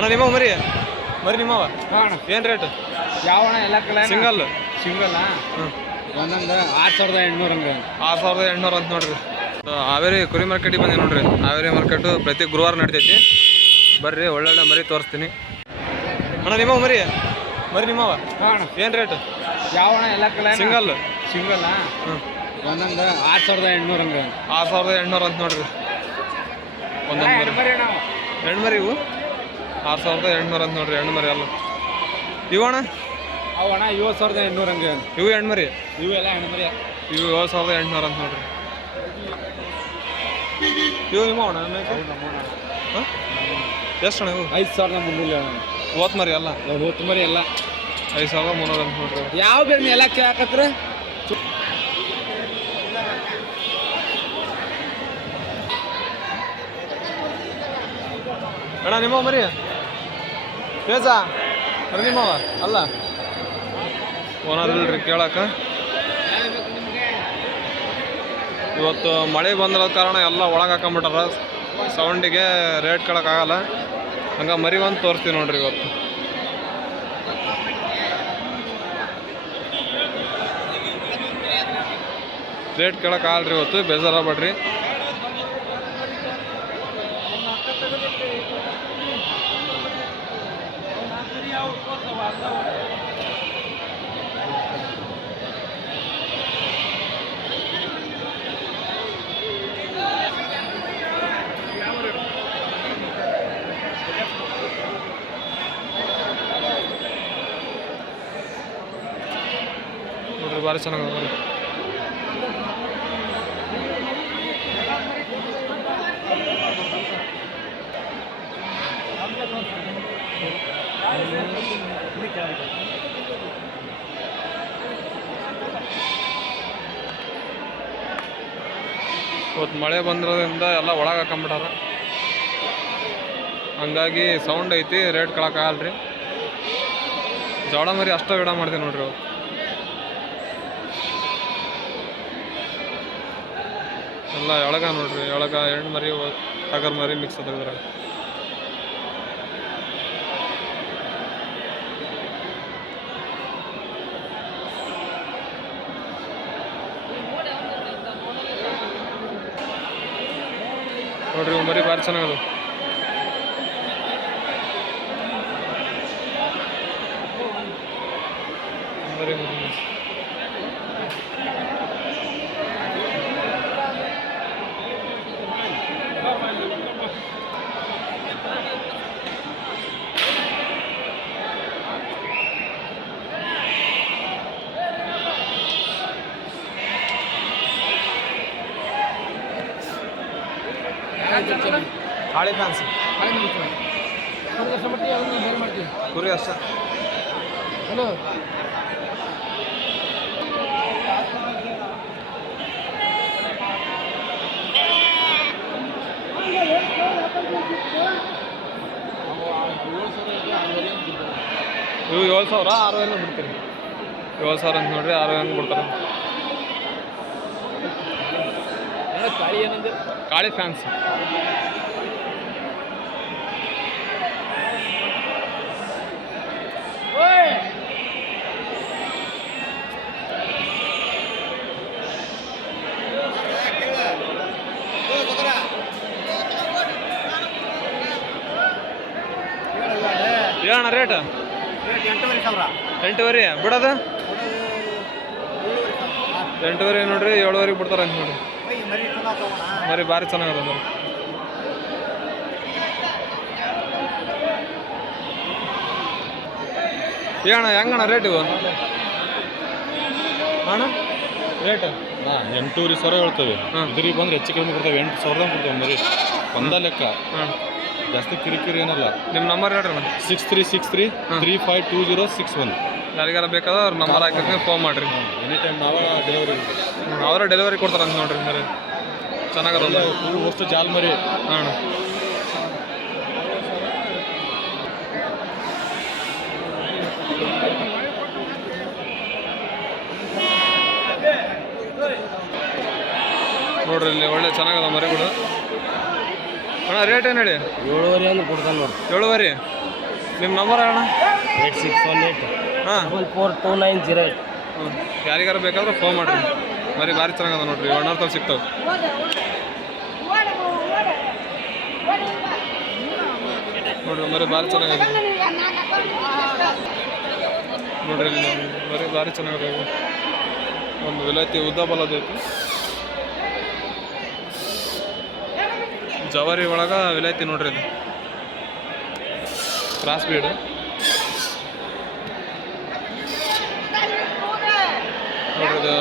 ಅಣ್ಣ ನಿಮ್ಮ ಮರಿ ಮರಿ ನಿಮ್ಮವ ಹಾಂ ಏನು ರೇಟ್ ಯಾವಣ ಎಲ್ಲ ಕಡೆ ಸಿಂಗಲ್ ಸಿಂಗಲ್ ಒಂದೊಂದು 6800 ಹಂಗೆ 6800 ಅಂತ ನೋಡ್ರಿ. ಹಾವೇರಿ ಕುರಿ ಮಾರ್ಕೆಟಿಗೆ ಬಂದೆ ನೋಡ್ರಿ. ಹಾವೇರಿ ಮಾರ್ಕೆಟು ಪ್ರತಿ ಗುರುವಾರ ನಡಿತೈತಿ. ಬರ್ರಿ ಒಳ್ಳೊಳ್ಳೆ ಮರಿ ತೋರಿಸ್ತೀನಿ. ಅಣ್ಣ ನಿಮ್ಮ ಮರಿ ಮರಿ ನಿಮ್ಮವ ಹಾಂ ಏನು ರೇಟ್ ಯಾವಣ ಎಲ್ಲ ಕಡೆ ಸಿಂಗಲ್ ಸಿಂಗಲ್ ಒಂದೊಂದು 6800 ಹಂಗೆ 6800 ಅಂತ ನೋಡ್ರಿ. ಒಂದೊಂದು ಮರಿ ಹೆಣ್ಣು ಮರಿ ಇವು 6800 ಅಂತ ನೋಡ್ರಿ. ಹೆಣ್ಣು ಮರಿ ಅಲ್ಲ ಇವಣ್ಣ ಅವಣ 7800 ಹಂಗೆ ಇವು ಹೆಣ್ಣು ಮರಿ ಇವೆಲ್ಲ ಹೆಣ್ಮರಿ ಇವು 7800 ಅಂತ ನೋಡ್ರಿ. ಇವು ನಿಮ್ಮ ಅಣ್ಣ ಹಾಂ ಎಷ್ಟು ಅಣ್ಣ ಇವು 5300 ಓತ್ ಮರಿ ಅಲ್ಲ ಹೊತ್ತು ಮರಿ ಎಲ್ಲ 5300 ಅಂತ ನೋಡ್ರಿ. ಯಾವ ಬೇರೆ ಎಲ್ಲ ಕೇಳಕತ್ರ ಅಣ್ಣ ನಿಮ್ಮ ಮರಿ ಪೇಜಾ ಮರಿ ನಿಮ್ಮವ ಅಲ್ಲ ಓನರ್ ಇಲ್ರಿ ಕೇಳಕ್ಕ. ಇವತ್ತು ಮಳೆ ಬಂದಿರೋ ಕಾರಣ ಎಲ್ಲ ಒಳಗೆ ಹಾಕೊಂಬಿಟ್ಟಾರ. ಸೌಂಡಿಗೆ ರೇಟ್ ಕೇಳೋಕ್ಕಾಗಲ್ಲ. ಹಂಗೆ ಮರಿ ಒಂದು ತೋರಿಸ್ತೀವಿ ನೋಡ್ರಿ. ಇವತ್ತು ರೇಟ್ ಕೇಳೋಕ್ಕಾಗಲ್ರಿ. ಇವತ್ತು ಬೇಜಾರಾಗ್ಬೇಡ್ರಿ. ನೋಡ್ರಿ ಭಾರಿ ಚೆನ್ನಾಗಿ ನೋಡ್ರಿ. ಇವತ್ತು ಮಳೆ ಬಂದಿರೋದ್ರಿಂದ ಎಲ್ಲ ಒಳಗೆ ಹಾಕೊಂಬಿಟ್ಟಾರ. ಹಂಗಾಗಿ ಸೌಂಡ್ ಐತಿ, ರೇಟ್ ಕೇಳೋಕ್ಕಾಗಲ್ರಿ. ಜೋಳ ಮರಿ ಅಷ್ಟೇ ವಿಡ ಮಾಡ್ತೀವಿ ನೋಡ್ರಿ. ಇವತ್ತು ಎಲ್ಲ ಎಳಗ ನೋಡ್ರಿ. ಎಳಗ ಹೆಣ್ಣು ಮರಿ ಟಗರ್ ಮರಿ ಮಿಕ್ಸ್ ಅದ ಇದ್ರಾಗ. ನೋಡ್ರಿ ಮರಿ ಭಾರಿ ಚೆನ್ನಾಗದು. ಮರಿ ಹಾಳಿ ಫ್ಯಾನ್ಸಿ ಕುರಿ ಅಷ್ಟೇ. ಹಲೋ ಇವು 7000 6000 ಬಿಡ್ತೀರಿ. 7000 ಅಂತ ನೋಡ್ರಿ. 6000 ಬಿಡ್ತಾರೆ. ಕಾಳಿ ಫ್ಯಾನ್ಸಿ ಹೇಳಣ್ಣ ರೇಟ್ 8,500 ಬಿಡೋದು 8,500 ನೋಡ್ರಿ. 7,500 ಬಿಡ್ತಾರೆ ಅಂತ ನೋಡ್ರಿ. ಮರಿ ಭಾರಿ ಚೆನ್ನಾಗದ ಮರಿ. ಅಣ್ಣ ಹೆಂಗಣ್ಣ ರೇಟ್ ಇವು ಅಣ್ಣ ರೇಟ್ 8,500 ಹೇಳ್ತೇವೆ. ಇದ್ರಿಗೆ ಬಂದ್ರೆ ಹೆಚ್ಚು ಕಮ್ಮಿ ಕೊಡ್ತೇವೆ. 8,000 ಕೊಡ್ತೇವೆ ಮರಿ ಒಂದ ಲೆಕ್ಕ. ಜಾಸ್ತಿ ಕಿರಿಕಿರಿ ಏನಲ್ಲ. ನಿಮ್ಮ ನಂಬರ್ ಹೇಳ್ರಿ ಅಣ್ಣ. 6363 352061. ಯಾರಿಗಾರ ಬೇಕಾದ್ರೆ ಅವ್ರ ನಂಬರ್ ಹಾಕಿದ್ರೆ ಫೋನ್ ಮಾಡಿರಿ. ಎನಿ ಟೈಮ್ ನಾವೇ ಡೆಲಿವರಿ ಅವರ ಡೆಲಿವರಿ ಕೊಡ್ತಾರೆ ಅಂತ ನೋಡ್ರಿ. ಮರಿ ಚೆನ್ನಾಗದ ಅಷ್ಟು ಜಾಲ್ ಮರಿ. ಹಾಂ ನೋಡ್ರಿ ಇಲ್ಲಿ ಒಳ್ಳೆ ಚೆನ್ನಾಗದ ಮರಿಗಳು. ಅಣ್ಣ ರೇಟ್ ಏನು ಹೇಳಿ? 7,500 ಅಂದ್ರೆ ಕೊಡ್ತಾನೆ ನೋಡಿ. 7,500. ನಿಮ್ಮ ನಂಬರ್ ಅಣ್ಣ? 8618 ಹಾಂ 442908. ಯಾರಿಗಾರ ಬೇಕಾದ್ರೆ ಫೋನ್ ಮಾಡಿರಿ. ಮರಿ ಭಾರಿ ಚೆನ್ನಾಗದ ನೋಡ್ರಿ, 7,500 ಸಿಗ್ತಾವೆ. ನೋಡ್ರಿ ಮರಿ ಭಾರಿ ಚೆನ್ನಾಗಿದೆ ನೋಡ್ರಿ, ಇಲ್ಲಿ ಮರಿ ಭಾರಿ ಚೆನ್ನಾಗಿದೆ. ಒಂದು ವಿಲಾಯ್ತಿ ಉದ್ದ ಬಲದೈತಿ, ಜವಾರಿ ಒಳಗೆ ವಿಲಾಯ್ತಿ ನೋಡ್ರಿ. ಇದು ಕ್ರಾಸ್ ಬೀಡ್ ನೋಡ್ರಿ, ಇದು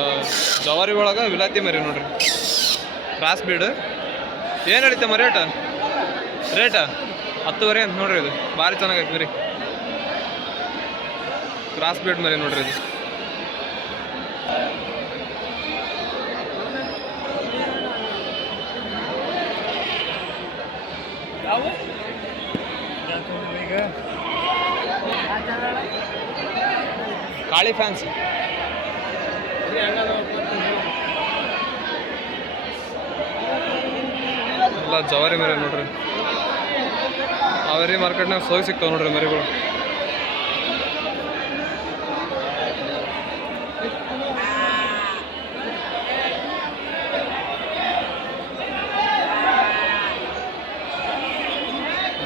ಜವಾರಿ ಒಳಗೆ ವಿಲಾಯ್ತಿ ಮರಿ ನೋಡ್ರಿ, ಕ್ರಾಸ್ ಬೀಡ್. ಏನು ಹೇಳ್ತಮ್ಮ ರೇಟ? 10,500 ಅಂತ ನೋಡ್ರಿ. ಇದು ಭಾರಿ ಚೆನ್ನಾಗೈತೆ ಮರಿ, ಕ್ರಾಸ್ ಬೀಡ್ ಮರಿ ನೋಡ್ರಿ. ಇದು ಕಾಳಿ ಫ್ಯಾನ್ಸ್ ಎಲ್ಲ ಜವಾರಿ ಮರಿ ನೋಡ್ರಿ. ಹಾವೇರಿ ಮಾರ್ಕೆಟ್ನಾಗ ಸೋಗಿ ಸಿಗ್ತಾವೆ ನೋಡ್ರಿ ಮರಿಗಳು.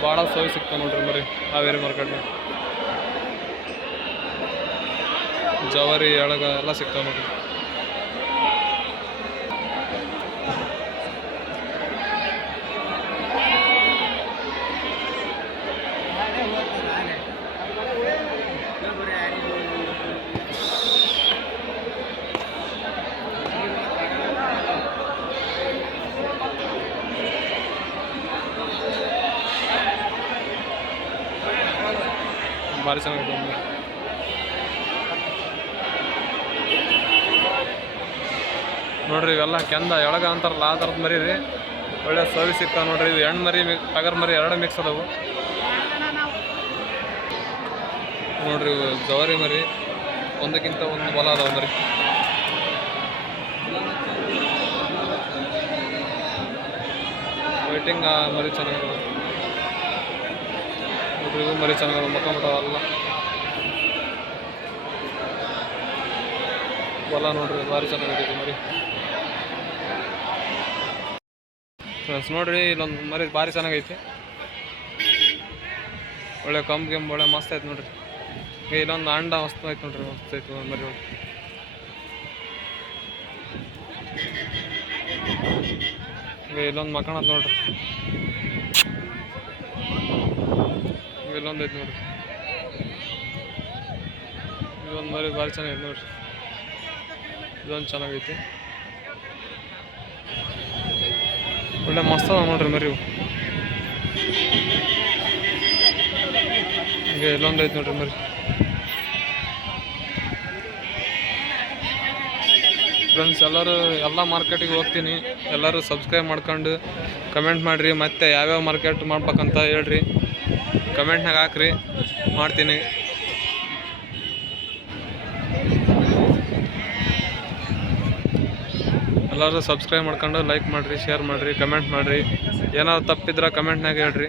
ಭಾಳ ಸೋಗಿ ಸಿಗ್ತಾವೆ ನೋಡ್ರಿ ಮರಿ ಹಾವೇರಿ ಮಾರ್ಕೆಟ್ನಾಗ. ಜವಾರಿ ಎಳಗ ಎಲ್ಲ ಸಿಗ್ತಾವೆ ನೋಡ್ರಿ. ಭಾರಿ ಚೆನ್ನಾಗಿದೆ ನೋಡ್ರಿ. ಇವೆಲ್ಲ ಕೆಂದ ಎಳಗ ಅಂತಾರಲ್ಲ ಆ ಥರದ್ದು ಮರಿ ರೀ. ಒಳ್ಳೆ ಸರ್ವಿಸ್ ಸಿಗ್ತಾವೆ ನೋಡ್ರಿ. ಇದು ಹೆಣ್ಣು ಮರಿ ಟಗರ್ ಮರಿ ಎರಡು ಮಿಕ್ಸ್ ಅದಾವು ನೋಡ್ರಿ. ಇವು ಜವಾರಿ ಮರಿ ಒಂದಕ್ಕಿಂತ ಒಂದು ಬಲ ಅದಾವ ಮರಿ. ವೈಟಿಂಗ್ ಮರಿ ಚೆನ್ನಾಗಿದೆ ನೋಡ್ರಿ. ಇದು ಮರಿ ಚೆನ್ನಾಗದ, ಮಕ್ಕ ಅಲ್ಲ ಬಲ ನೋಡ್ರಿ, ಭಾರಿ ಚೆನ್ನಾಗಿದೆ ಮರಿ ಫ್ರೆಂಡ್ಸ್. ನೋಡ್ರಿ ಇಲ್ಲೊಂದು ಮರಿ ಭಾರಿ ಚೆನ್ನಾಗೈತಿ, ಒಳ್ಳೆ ಕೆಂಪು ಒಳ್ಳೆ ಮಸ್ತ್ ಐತೆ ನೋಡ್ರಿ. ಇಲ್ಲೊಂದು ಅಂಡ ಮಸ್ತ್ ಐತೆ ನೋಡ್ರಿ, ಮಸ್ತ್ ಐತೆ ಮರಿ ಒಳ್ಳೆ. ಇಲ್ಲೊಂದು ಮಕ್ಕಳತ್ ನೋಡ್ರಿ, ಇಲ್ಲೊಂದು ಐತೆ ನೋಡ್ರಿ. ಇದೊಂದು ಮರಿ ಭಾರಿ ಚೆನ್ನಾಗೈತೆ ನೋಡ್ರಿ. ಇದೊಂದು ಚೆನ್ನಾಗೈತಿ, ಒಳ್ಳೆ ಮಸ್ತ್ ಅದ ನೋಡ್ರಿ ಮರಿ. ಹಿಂಗೆ ಇಲ್ಲೊಂದು ಐತೆ ನೋಡ್ರಿ ಮರಿ. ಫ್ರೆಂಡ್ಸ್ ಎಲ್ಲರೂ ಎಲ್ಲ ಮಾರ್ಕೆಟಿಗೆ ಹೋಗ್ತೀನಿ, ಎಲ್ಲರೂ ಸಬ್ಸ್ಕ್ರೈಬ್ ಮಾಡ್ಕೊಂಡು ಕಮೆಂಟ್ ಮಾಡಿರಿ. ಮತ್ತು ಯಾವ್ಯಾವ ಮಾರ್ಕೆಟ್ ಮಾಡ್ಬೇಕಂತ ಹೇಳ್ರಿ, ಕಮೆಂಟ್ನಾಗ ಹಾಕ್ರಿ, ಮಾಡ್ತೀನಿ. ಎಲ್ಲರೂ ಸಬ್ಸ್ಕ್ರೈಬ್ ಮಾಡ್ಕೊಂಡು ಲೈಕ್ ಮಾಡಿರಿ, ಶೇರ್ ಮಾಡಿರಿ, ಕಮೆಂಟ್ ಮಾಡಿರಿ. ಏನಾದ್ರು ತಪ್ಪಿದ್ರೆ ಕಮೆಂಟ್ನಾಗ ಹೇಳ್ರಿ.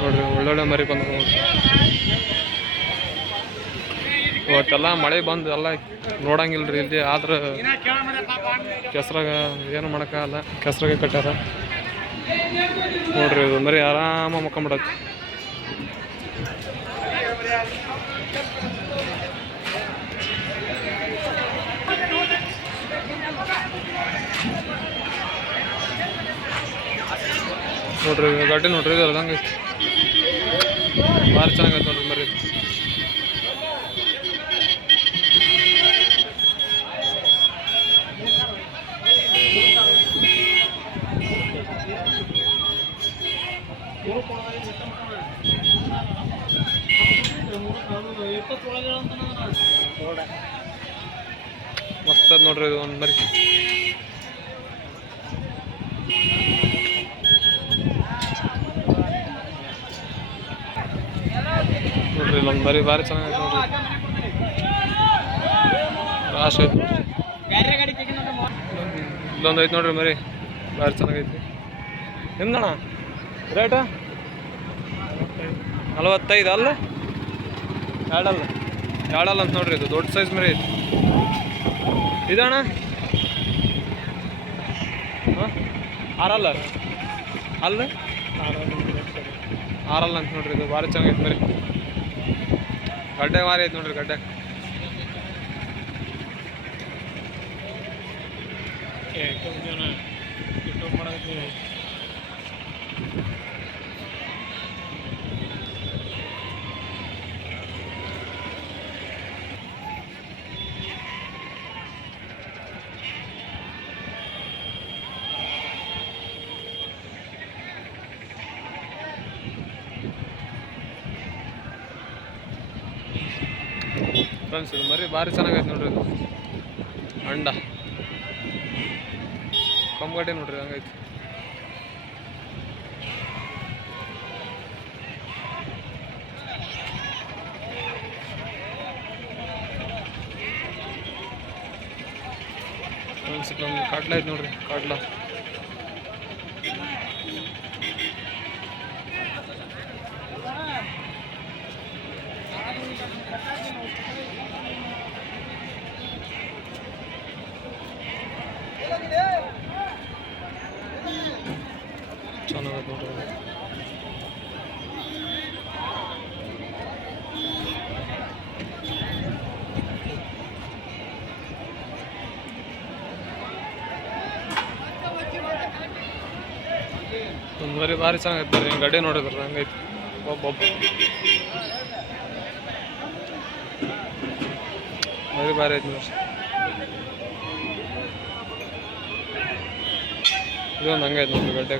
ನೋಡ್ರಿ ಒಳ್ಳೊಳ್ಳೆ ಮರಿ ಬಂದು ನೋಡ್ರಿ. ಇವತ್ತೆಲ್ಲ ಮಳೆ ಬಂದು ಎಲ್ಲ ನೋಡಂಗಿಲ್ರಿ ಇಲ್ಲಿ. ಆದ್ರೆ ಕೆಸ್ರಾಗ ಏನು ಮಾಡೋಕ್ಕಾಗಲ್ಲ, ಕೆಸ್ರಾಗ ಕಟ್ಟಾರ ನೋಡ್ರಿ. ಇದು ಮರಿ ಆರಾಮ ಮಕ್ಕೊಂಬಿಡತ್ತೆ. ನೋಡ್ರಿ ಗಡ್ಡೆ ನೋಡ್ರಿ, ಇದು ಅರ್ಧಂಗೆ ಐತಿ, ಭಾರಿ ಚೆನ್ನಾಗೈತೆ ನೋಡ್ರಿ ಮರಿ. ಮಸ್ತ್ ನೋಡ್ರಿ ಇದು ಒಂದು ಮರಿ. ನೋಡ್ರಿ ಇಲ್ಲೊಂದು ಮರಿ ಭಾರಿ ಚೆನ್ನಾಗೈತೆ ನೋಡ್ರಿ. ಲಾಸ್ಟ್ ಐತೆ ನೋಡ್ರಿ. ಇಲ್ಲೊಂದು ಐತೆ ನೋಡ್ರಿ ಮರಿ ಭಾರಿ ಚೆನ್ನಾಗೈತಿ. ನಿಮ್ದಣ್ಣ ರೇಟ 45 ಅಲ್ಲ ಎರಡಲ್ಲ ಅಂತ ನೋಡ್ರಿ. ಇದು ದೊಡ್ಡ ಸೈಜ್ ಮರಿ ಐತಿ. ಇದಣ್ಣ ಹಾಂ ಆರಲ್ಲ ಆರಲ್ಲ ಅಂತ ನೋಡ್ರಿ. ಇದು ಭಾರಿ ಚೆನ್ನಾಗೈತೆ ಮರಿ. ಗಡ್ಡೆ ಭಾರಿ ಐತೆ ನೋಡ್ರಿ. ಗಡ್ಡೆ ಫ್ರೆಂಡ್ಸ್ ಇದು ಮರಿ ಭಾರಿ ಚೆನ್ನಾಗೈತೆ ನೋಡ್ರಿ. ಇದು ಅಂಡ ಕಂಬಗಡ್ಡೆ ನೋಡ್ರಿ ಹಂಗೈತಿ. ಫ್ರೆಂಡ್ಸ್ ನಮ್ಗೆ ಕಾಡ್ಲ ಐತೆ ನೋಡ್ರಿ. ಕಾಡ್ಲ ಚೆನ್ನಾಗೈತೆ ನೋಡ್ರಿ. ಒಂದು ಮರಿ ಭಾರಿ ಚೆನ್ನಾಗೈತೆ ಬರ್ರಿ. ಗಡ್ಡೆ ನೋಡಿದ್ರಲ್ಲ ಹಂಗೈತಿ. ಒಬ್ಬೊಬ್ಬ ಮರಿ ಭಾರಿ ಐತಿ ನೋಡ್ರಿ. ಇದೊಂದು ಹಂಗೈತೆ ನೋಡ್ರಿ ಗಡ್ಡೆ.